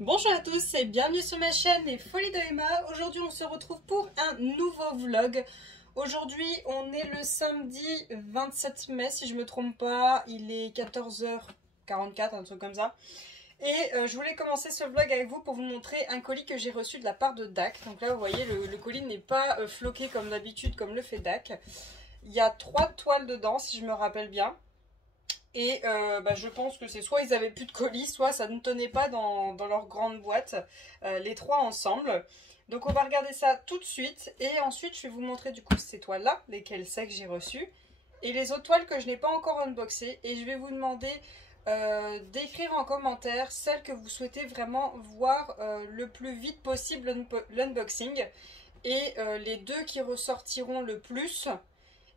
Bonjour à tous et bienvenue sur ma chaîne Les Folies de Emma. Aujourd'hui on se retrouve pour un nouveau vlog. Aujourd'hui on est le samedi 27 mai si je me trompe pas, il est 14h44, un truc comme ça. Et je voulais commencer ce vlog avec vous pour vous montrer un colis que j'ai reçu de la part de DAC. Donc là vous voyez le colis n'est pas floqué comme d'habitude comme le fait DAC. Il y a 3 toiles dedans si je me rappelle bien. Et je pense que c'est soit ils avaient plus de colis, soit ça ne tenait pas dans leur grande boîte, les 3 ensemble. Donc on va regarder ça tout de suite. Et ensuite je vais vous montrer du coup ces toiles-là, lesquelles c'est que j'ai reçues. Et les autres toiles que je n'ai pas encore unboxées. Et je vais vous demander d'écrire en commentaire celles que vous souhaitez vraiment voir le plus vite possible l'unboxing. Et les 2 qui ressortiront le plus...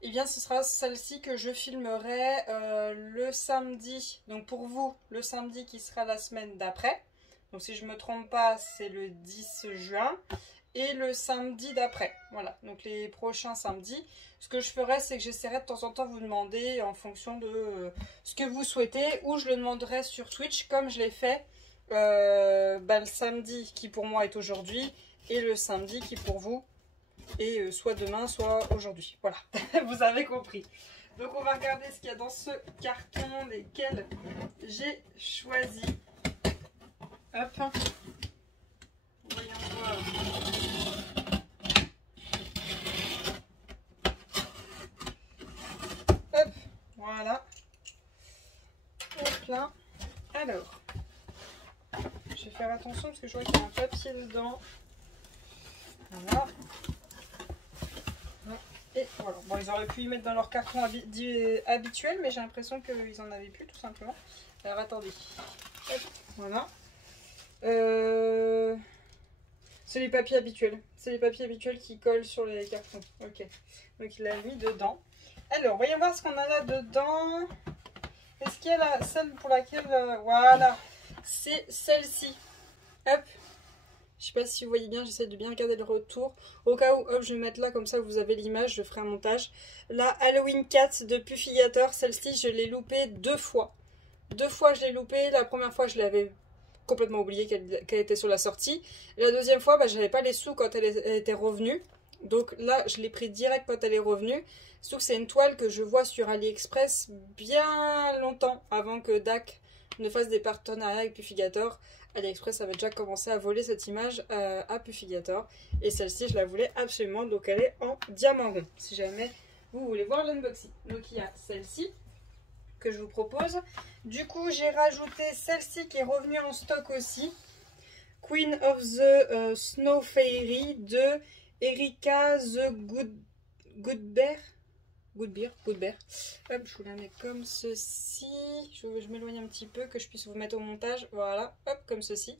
Eh bien ce sera celle-ci que je filmerai le samedi, donc pour vous le samedi qui sera la semaine d'après, donc si je ne me trompe pas c'est le 10 juin, et le samedi d'après, voilà, donc les prochains samedis. Ce que je ferai c'est que j'essaierai de temps en temps vous demander en fonction de ce que vous souhaitez, ou je le demanderai sur Twitch comme je l'ai fait le samedi qui pour moi est aujourd'hui, et le samedi qui pour vous et soit demain soit aujourd'hui, voilà. Vous avez compris. Donc on va regarder ce qu'il y a dans ce carton, lesquels j'ai choisi. Hop, voyons voir. Hop, voilà. Hop là. Alors je vais faire attention parce que je vois qu'il y a un papier dedans. Voilà. Et voilà. Bon, ils auraient pu y mettre dans leur carton habituel, mais j'ai l'impression qu'ils en avaient plus tout simplement. Alors attendez. Hop, voilà. C'est les papiers habituels. C'est les papiers habituels qui collent sur les cartons. Ok. Donc il l'a mis dedans. Alors, voyons voir ce qu'on a là dedans. Est-ce qu'il y a celle pour laquelle... voilà. C'est celle-ci. Hop. Je sais pas si vous voyez bien, j'essaie de bien regarder le retour. Au cas où, hop, je vais mettre là, comme ça vous avez l'image, je ferai un montage. La Halloween Cat de Puffigator, celle-ci je l'ai loupée 2 fois. 2 fois je l'ai loupée, la première fois je l'avais complètement oublié qu'elle était sur la sortie. La deuxième fois, j'avais pas les sous quand elle était revenue. Donc là, je l'ai pris direct quand elle est revenue. Surtout que c'est une toile que je vois sur AliExpress bien longtemps avant que DAC ne fasse des partenariats avec Puffigator. AliExpress avait déjà commencé à voler cette image à Puffigator. Et celle-ci, je la voulais absolument. Donc elle est en diamant rond, si jamais vous voulez voir l'unboxing. Donc il y a celle-ci que je vous propose. Du coup, j'ai rajouté celle-ci qui est revenue en stock aussi. Queen of the Snow Fairy de Erika the Good Bear. Hop, je vous la mets comme ceci. Je m'éloigne un petit peu que je puisse vous mettre au montage. Voilà, hop, comme ceci.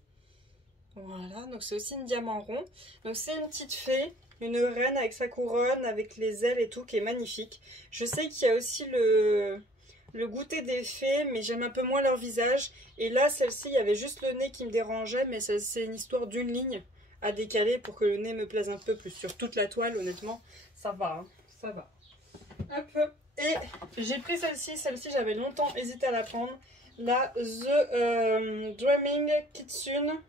Voilà, donc c'est aussi une diamant rond. Donc c'est une petite fée, une reine avec sa couronne, avec les ailes et tout, qui est magnifique. Je sais qu'il y a aussi le goûter des fées, mais j'aime un peu moins leur visage. Et là, celle-ci, il y avait juste le nez qui me dérangeait, mais c'est une histoire d'une ligne à décaler pour que le nez me plaise un peu plus. Sur toute la toile, honnêtement, ça va, hein, ça va. Hop, et j'ai pris celle-ci. Celle-ci, j'avais longtemps hésité à la prendre. La The Dreaming Kitsune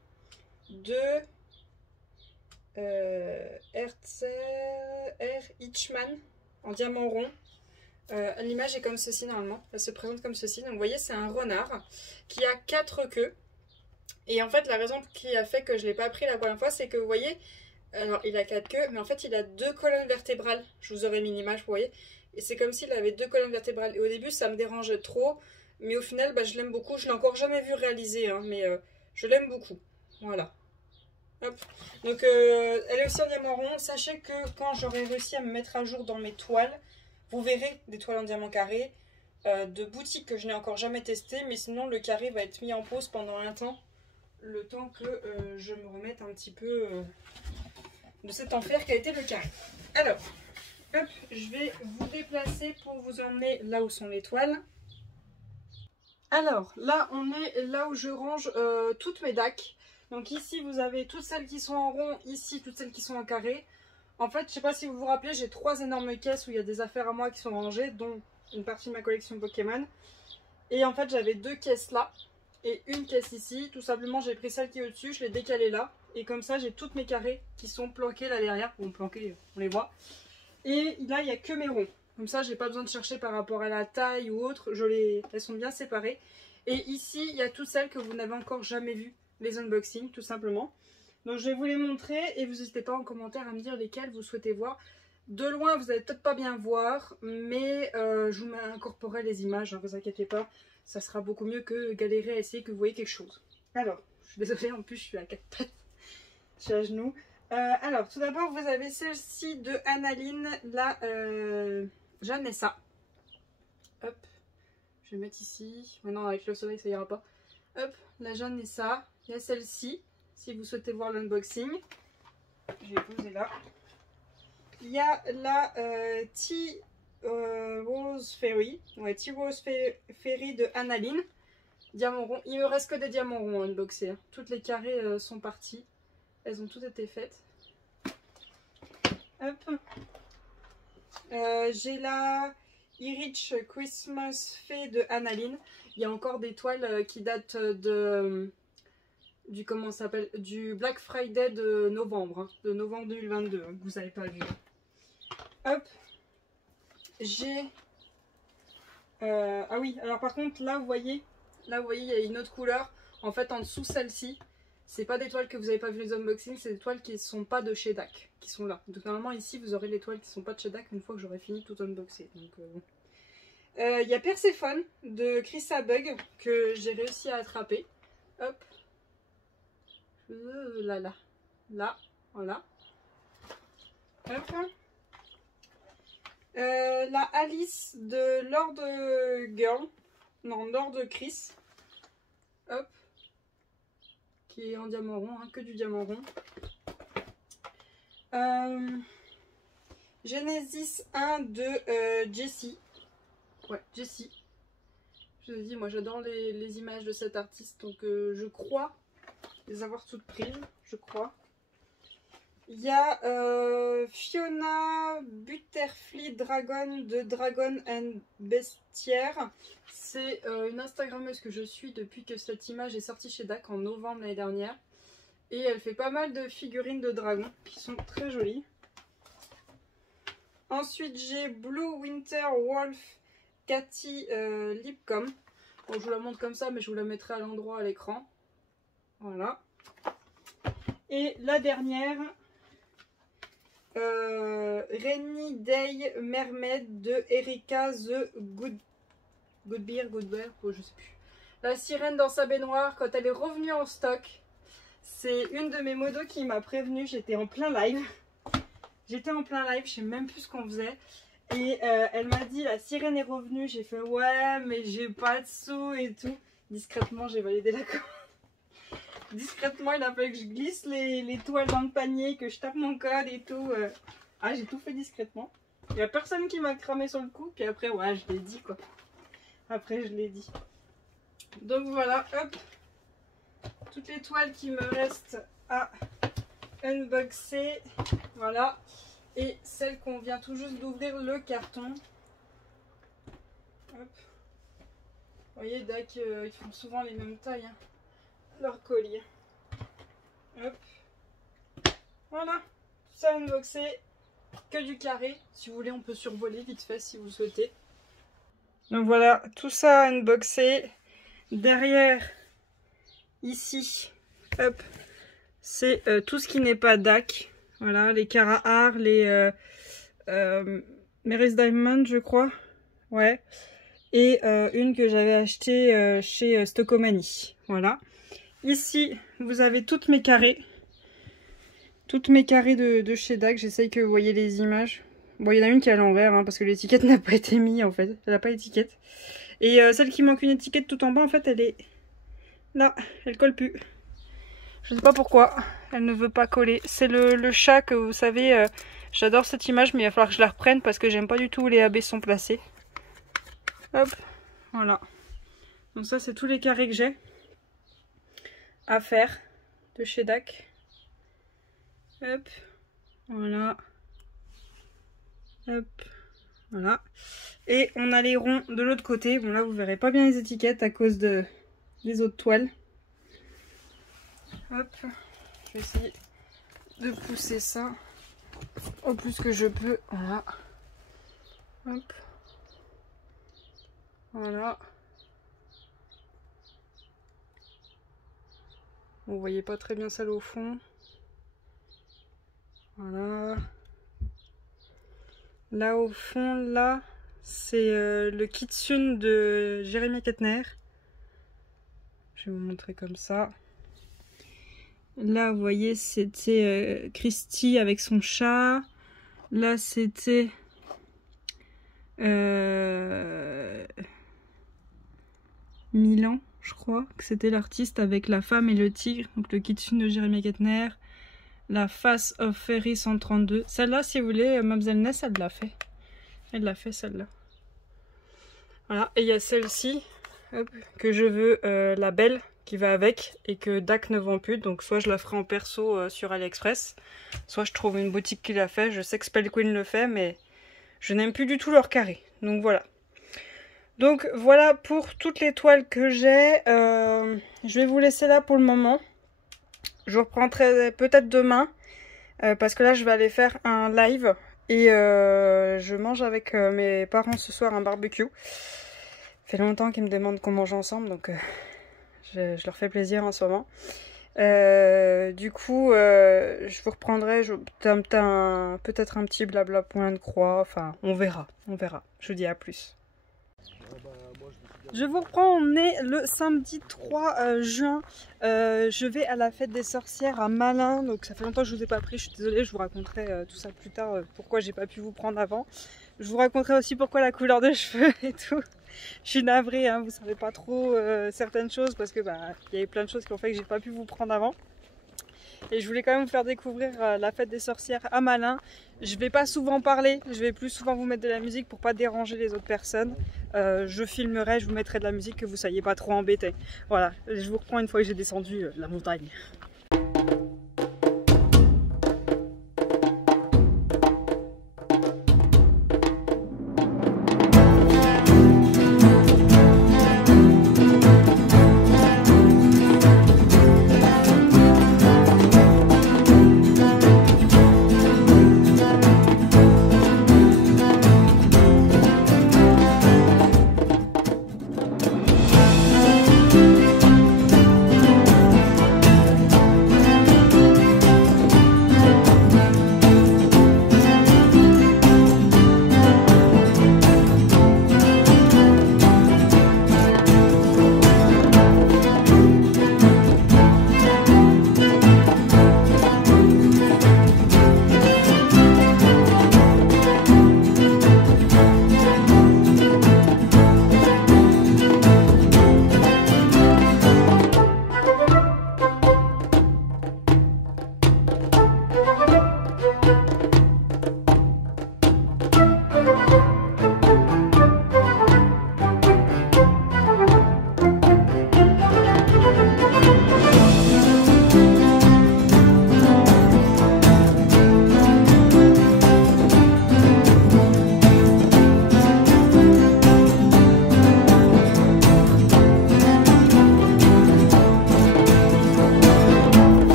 de R. Hitchman en diamant rond. L'image est comme ceci normalement. Elle se présente comme ceci. Donc vous voyez, c'est un renard qui a 4 queues. Et en fait, la raison qui a fait que je ne l'ai pas pris la première fois, c'est que vous voyez, alors il a 4 queues, mais en fait il a 2 colonnes vertébrales. Je vous aurais mis l'image, vous voyez. Et c'est comme s'il avait 2 colonnes vertébrales. Et au début, ça me dérangeait trop. Mais au final, je l'aime beaucoup. Je ne l'ai encore jamais vu réaliser, hein, mais je l'aime beaucoup. Voilà. Hop. Donc, elle est aussi en diamant rond. Sachez que quand j'aurai réussi à me mettre à jour dans mes toiles, vous verrez des toiles en diamant carré de boutiques que je n'ai encore jamais testées. Mais sinon, le carré va être mis en pause pendant un temps. Le temps que je me remette un petit peu de cet enfer qui a été le carré. Alors... hop, je vais vous déplacer pour vous emmener là où sont les toiles. Alors, là, on est là où je range toutes mes DAC. Donc ici, vous avez toutes celles qui sont en rond, ici, toutes celles qui sont en carré. En fait, je ne sais pas si vous vous rappelez, j'ai 3 énormes caisses où il y a des affaires à moi qui sont rangées, dont une partie de ma collection Pokémon. Et en fait, j'avais 2 caisses là. et une caisse ici. Tout simplement, j'ai pris celle qui est au-dessus, je l'ai décalée là. Et comme ça, j'ai toutes mes carrés qui sont planqués là derrière. Bon, planqués, on les voit. Et là, il n'y a que mes ronds. Comme ça, j'ai pas besoin de chercher par rapport à la taille ou autre. Elles sont bien séparées. Et ici, il y a toutes celles que vous n'avez encore jamais vues. Les unboxings, tout simplement. Donc, je vais vous les montrer. Et vous n'hésitez pas en commentaire à me dire lesquelles vous souhaitez voir. De loin, vous n'allez peut-être pas bien voir. Mais je vous mets à incorporer les images. Ne vous inquiétez pas. Ça sera beaucoup mieux que galérer à essayer que vous voyez quelque chose. Alors, je suis désolée. En plus, je suis à 4 pattes. Je suis à genoux. Alors, tout d'abord, vous avez celle-ci de Annaline, la Janessa. Hop, je vais mettre ici. Maintenant, avec le soleil, ça ira pas. Hop, la Janessa. Il y a celle-ci, si vous souhaitez voir l'unboxing. Je vais poser là. Il y a la Tea Rose Fairy. Ouais, Tea Rose Fairy de Annaline. Diamant rond. Il me reste que des diamants ronds à unboxer. Toutes les carrés sont partis. Elles ont toutes été faites. Hop. J'ai la Irich Christmas Fée de Annaline. Il y a encore des toiles qui datent du comment ça s'appelle, du Black Friday de novembre, hein, de novembre 2022. Vous n'avez pas vu. Hop. J'ai ah oui, alors par contre là vous voyez, il y a une autre couleur. En fait, en dessous celle-ci. C'est pas des toiles que vous n'avez pas vu les unboxings, c'est des toiles qui ne sont pas de chez DAC, qui sont là. Donc normalement ici vous aurez les toiles qui ne sont pas de chez DAC une fois que j'aurai fini tout unboxé. Donc y a Perséphone de Chrissa Bug que j'ai réussi à attraper. Hop. Là, voilà. Hop. La Alice de Lord Girl, non Lord Chris. Hop. Qui est en diamant rond, hein, que du diamant rond. Genesis 1 de Jessie. Ouais, Jessie. Je vous ai dit, moi j'adore les images de cet artiste, donc je crois les avoir toutes prises, je crois. Il y a Fiona Butterfly Dragon de Dragon and Bestiaire. C'est une Instagrammeuse que je suis depuis que cette image est sortie chez DAC en novembre l'année dernière. Et elle fait pas mal de figurines de dragons qui sont très jolies. Ensuite, j'ai Blue Winter Wolf Cathy Lipcom. Bon, je vous la montre comme ça, mais je vous la mettrai à l'endroit à l'écran. Voilà. Et la dernière, Rainy Day Mermaid de Erika The Goodbear, oh, je sais plus. La sirène dans sa baignoire, quand elle est revenue en stock. C'est une de mes modos qui m'a prévenue. J'étais en plein live. Je sais même plus ce qu'on faisait. Et elle m'a dit la sirène est revenue. J'ai fait ouais, mais j'ai pas de sous et tout. Discrètement, j'ai validé la commande. Discrètement, il a fallu que je glisse les toiles dans le panier, que je tape mon code et tout. Ah, j'ai tout fait discrètement. Il n'y a personne qui m'a cramé sur le coup. Puis après, ouais, je l'ai dit quoi. Après, je l'ai dit. Donc voilà, hop. Toutes les toiles qui me restent à unboxer. Voilà. Et celle qu'on vient tout juste d'ouvrir le carton. Hop. Vous voyez, DAC, ils font souvent les mêmes tailles. Hein. Leur colis. Hop. Voilà. Tout ça unboxé. Que du carré. Si vous voulez, on peut survoler vite fait si vous souhaitez. Donc voilà, tout ça unboxé. Derrière, ici, hop, c'est tout ce qui n'est pas DAC. Voilà, les Carahar, les Mary's Diamond, je crois. Ouais. Et une que j'avais achetée chez Stockomanie. Voilà. Ici, vous avez toutes mes carrés. Toutes mes carrés de chez DAC. J'essaye que vous voyez les images. Bon, il y en a une qui est à l'envers, hein, parce que l'étiquette n'a pas été mise, en fait. Elle n'a pas d'étiquette. Et celle qui manque une étiquette tout en bas, en fait, elle est là. Elle colle plus. Je sais pas pourquoi. Elle ne veut pas coller. C'est le chat que vous savez... j'adore cette image, mais il va falloir que je la reprenne parce que j'aime pas du tout où les AB sont placés. Hop. Voilà. Donc ça, c'est tous les carrés que j'ai à faire de chez DAC. Hop. Voilà. Hop. Voilà. Et on a les ronds de l'autre côté. Bon, là, vous verrez pas bien les étiquettes à cause de les autres toiles. Hop, je vais essayer de pousser ça au plus que je peux. Voilà. Hop. Voilà. Bon, vous voyez pas très bien celle au fond. Voilà. Là au fond, là, c'est le Kitsune de Jérémy Kettner. Je vais vous montrer comme ça. Là, vous voyez, c'était Christy avec son chat. Là, c'était Milan, je crois, que c'était l'artiste avec la femme et le tigre. Donc le Kitsune de Jérémy Kettner. La Face of Fairy 132. Celle-là, si vous voulez, Mademoiselle Ness, elle l'a fait. Elle l'a fait, celle-là. Voilà, et il y a celle-ci, que je veux, la belle, qui va avec, et que DAC ne vend plus. Donc soit je la ferai en perso sur AliExpress, soit je trouve une boutique qui l'a fait. Je sais que Spell Queen le fait, mais je n'aime plus du tout leur carré. Donc voilà. Donc voilà pour toutes les toiles que j'ai. Je vais vous laisser là pour le moment. Je reprendrai peut-être demain, parce que là je vais aller faire un live. Et je mange avec mes parents ce soir un barbecue. Ça fait longtemps qu'ils me demandent qu'on mange ensemble, donc je leur fais plaisir en ce moment. Du coup, je vous reprendrai peut-être un petit blabla point de croix. Enfin, on verra. Je vous dis à plus. Je vous reprends, on est le samedi 3 juin. Je vais à la fête des sorcières à Malin. Donc ça fait longtemps que je vous ai pas pris, je suis désolée, je vous raconterai tout ça plus tard, pourquoi j'ai pas pu vous prendre avant. Je vous raconterai aussi pourquoi la couleur de cheveux et tout. Je suis navrée, hein, vous savez pas trop certaines choses parce que il y avait plein de choses qui ont fait que j'ai pas pu vous prendre avant. Et je voulais quand même vous faire découvrir la fête des sorcières à Malin. Je vais pas souvent parler, je vais plus souvent vous mettre de la musique pour pas déranger les autres personnes. Je filmerai, je vous mettrai de la musique que vous soyez pas trop embêtés. Voilà, je vous reprends une fois que j'ai descendu la montagne.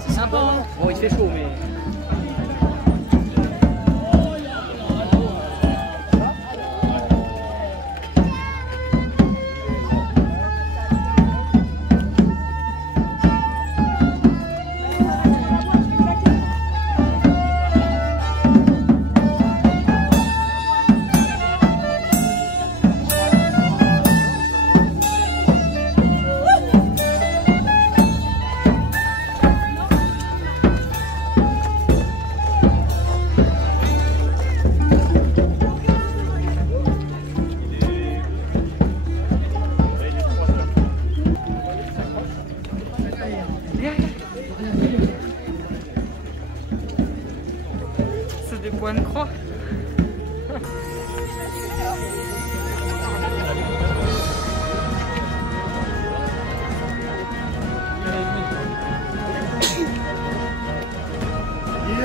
C'est sympa, hein. Bon, il fait chaud, mais... C'est des points de croix.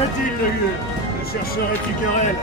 a-t-il, le gueux? Ne chercherais-tu querelle?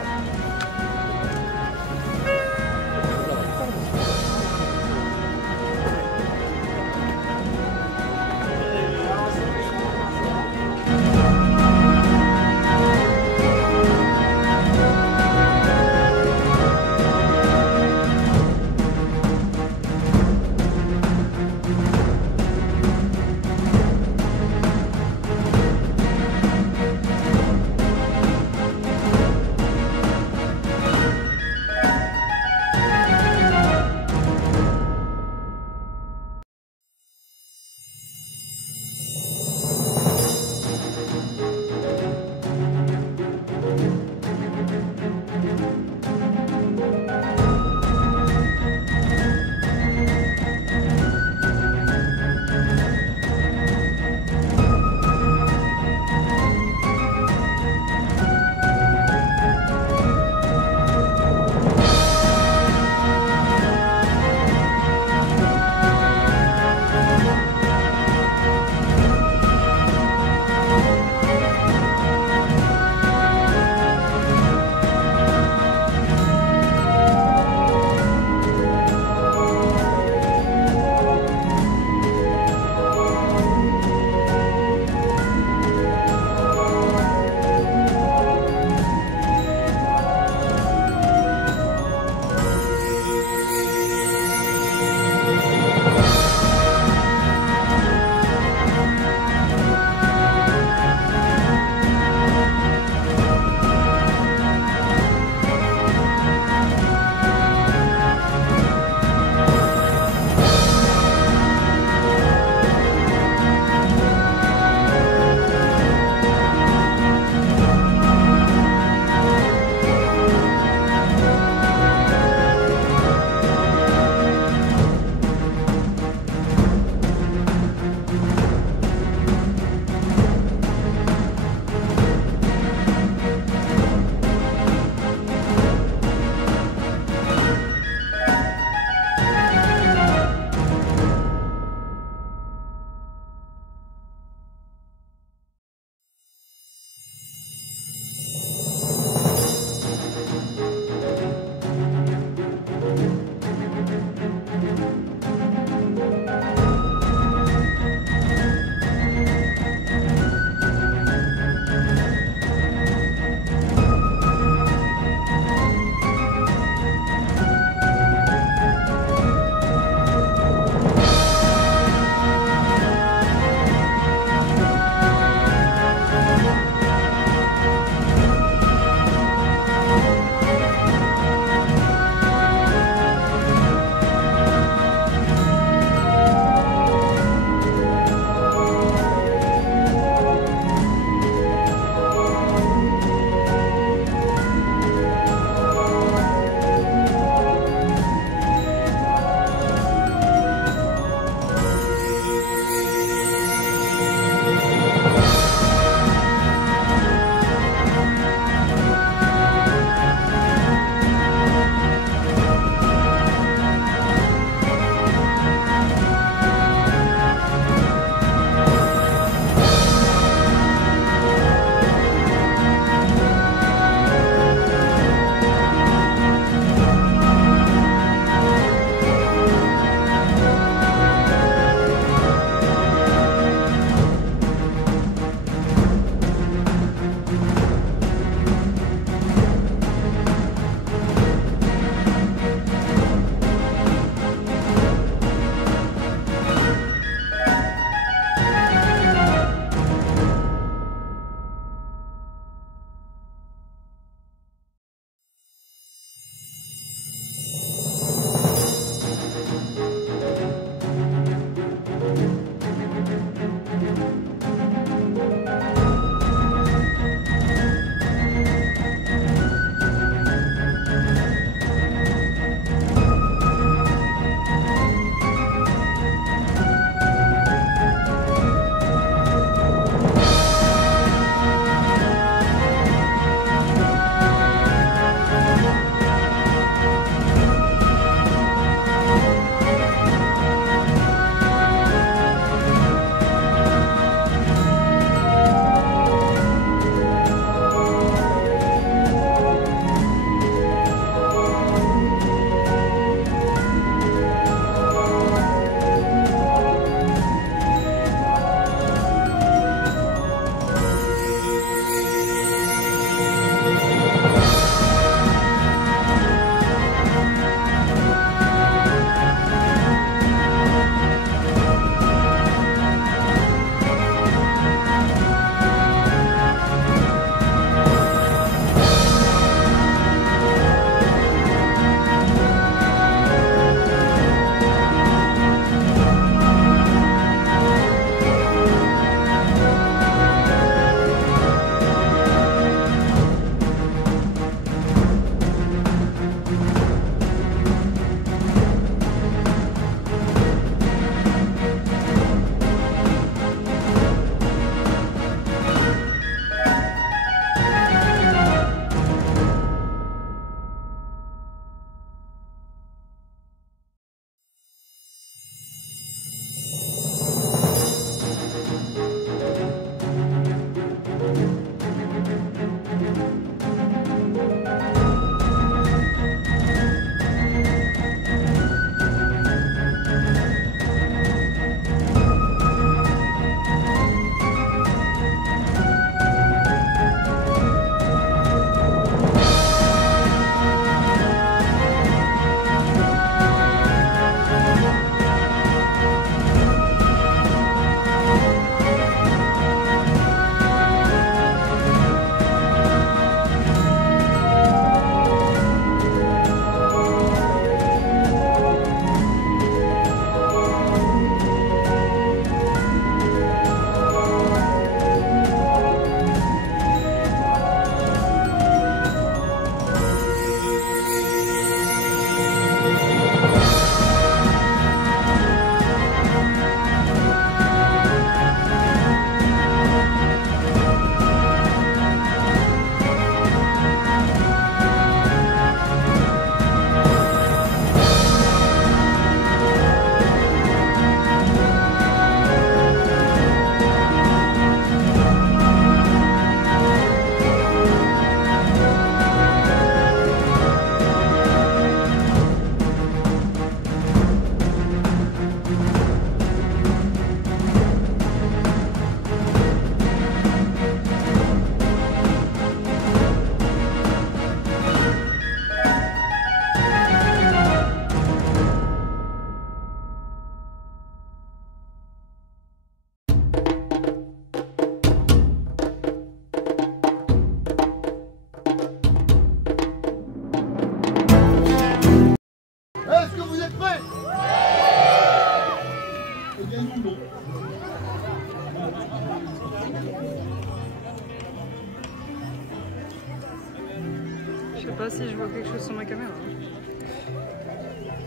Je sais pas si je vois quelque chose sur ma caméra.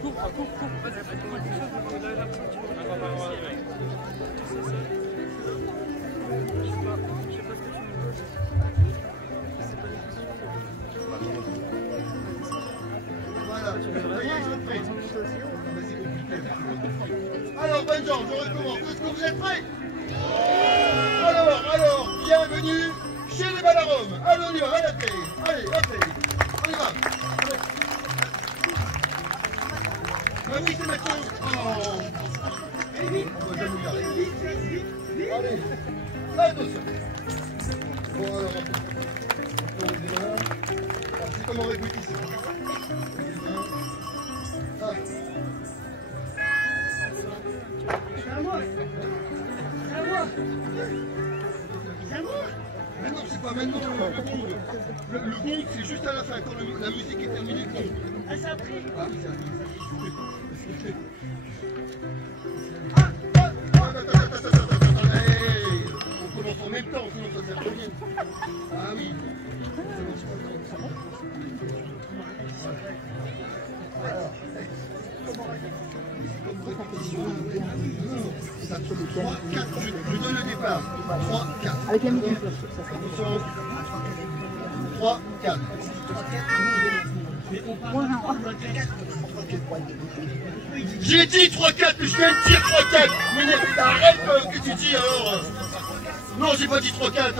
Cours, cours, cours. Vas-y, fais-moi quelque chose. Là, je sais pas ce que tu me veux. Voilà, alors, bonne jambe, je recommence. Est-ce que vous êtes prêts? Alors, bienvenue chez les Balaromes. Allez, on y va, allez, on y va. Ah oui, c'est maintenant. Oh. On va jamais y arriver. Allez, attention. Bon, alors, on y va. Alors, c'est comme en répétition. Ah. Mais non, c'est pas maintenant. Le gong, c'est juste à la fin, quand la musique est terminée. Ah, c'est après. Ah oui, c'est après. Hey, on commence en même temps, sinon ça sert à rien. Ah oui. Alors, ça te 3, 4, je donne le départ. 3, 4. Avec la musique. 3, 4. J'ai dit 3, 4, je viens de dire 3, 4. Mais arrête, que tu dis alors? Non, j'ai pas dit 3, 4.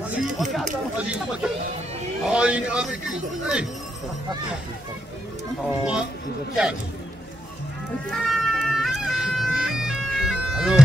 Vas-y, 3, 4. Vas-y, 3, 4. Oh, allez. 3, 4. Alors.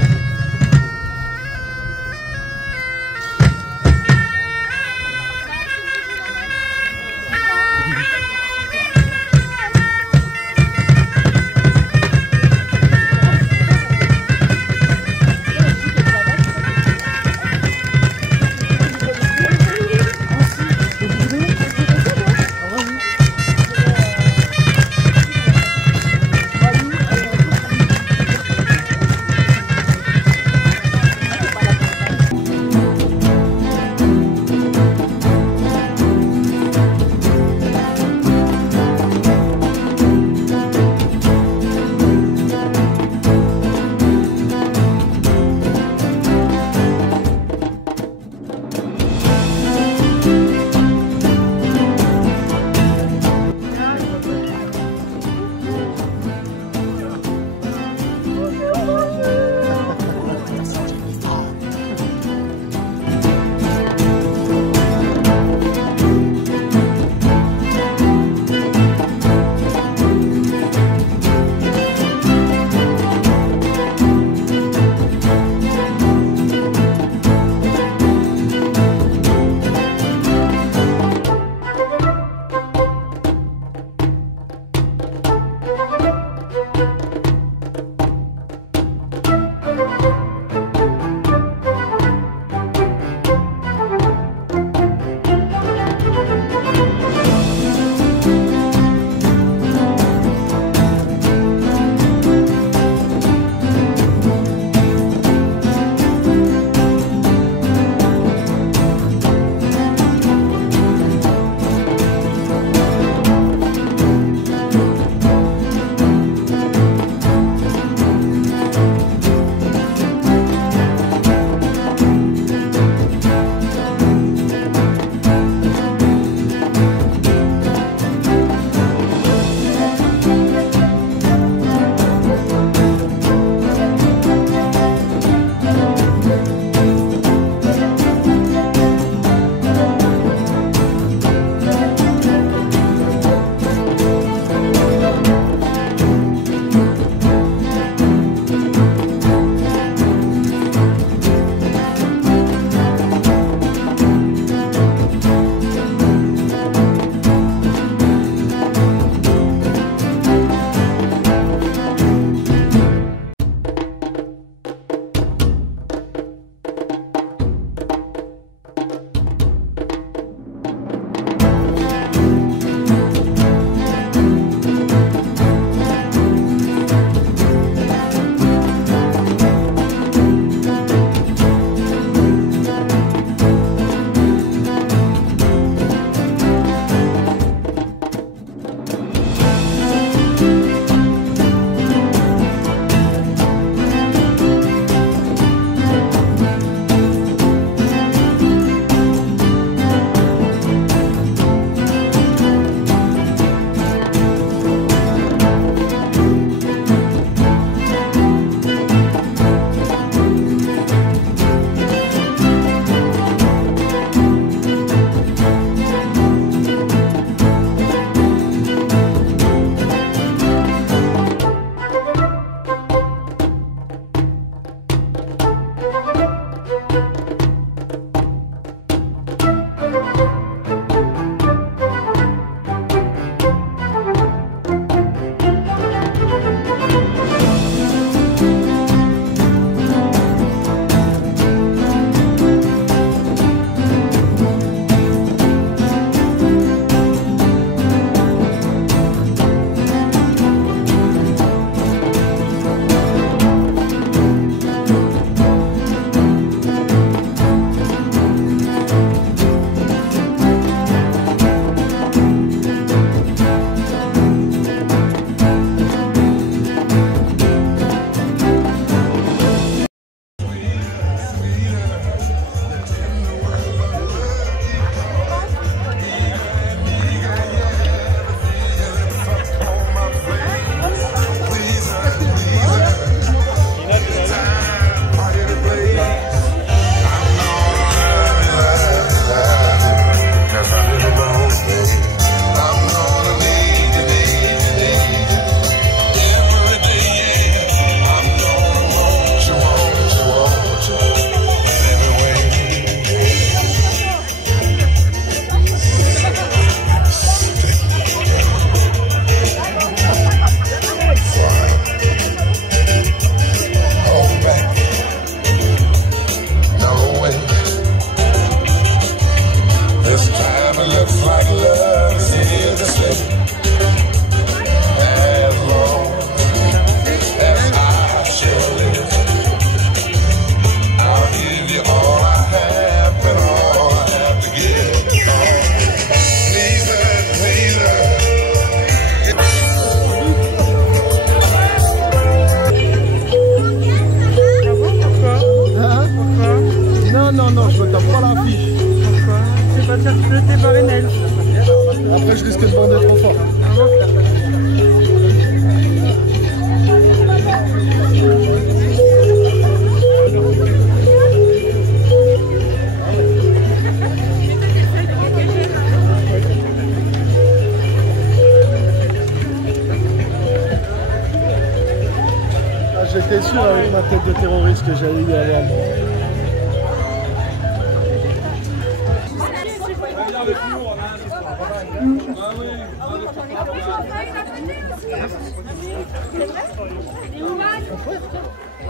faire flotter par une aile. Après, je risque de bander trop fort. J'étais sûr avec ma tête de terroriste que j'allais y aller.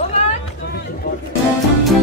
Roman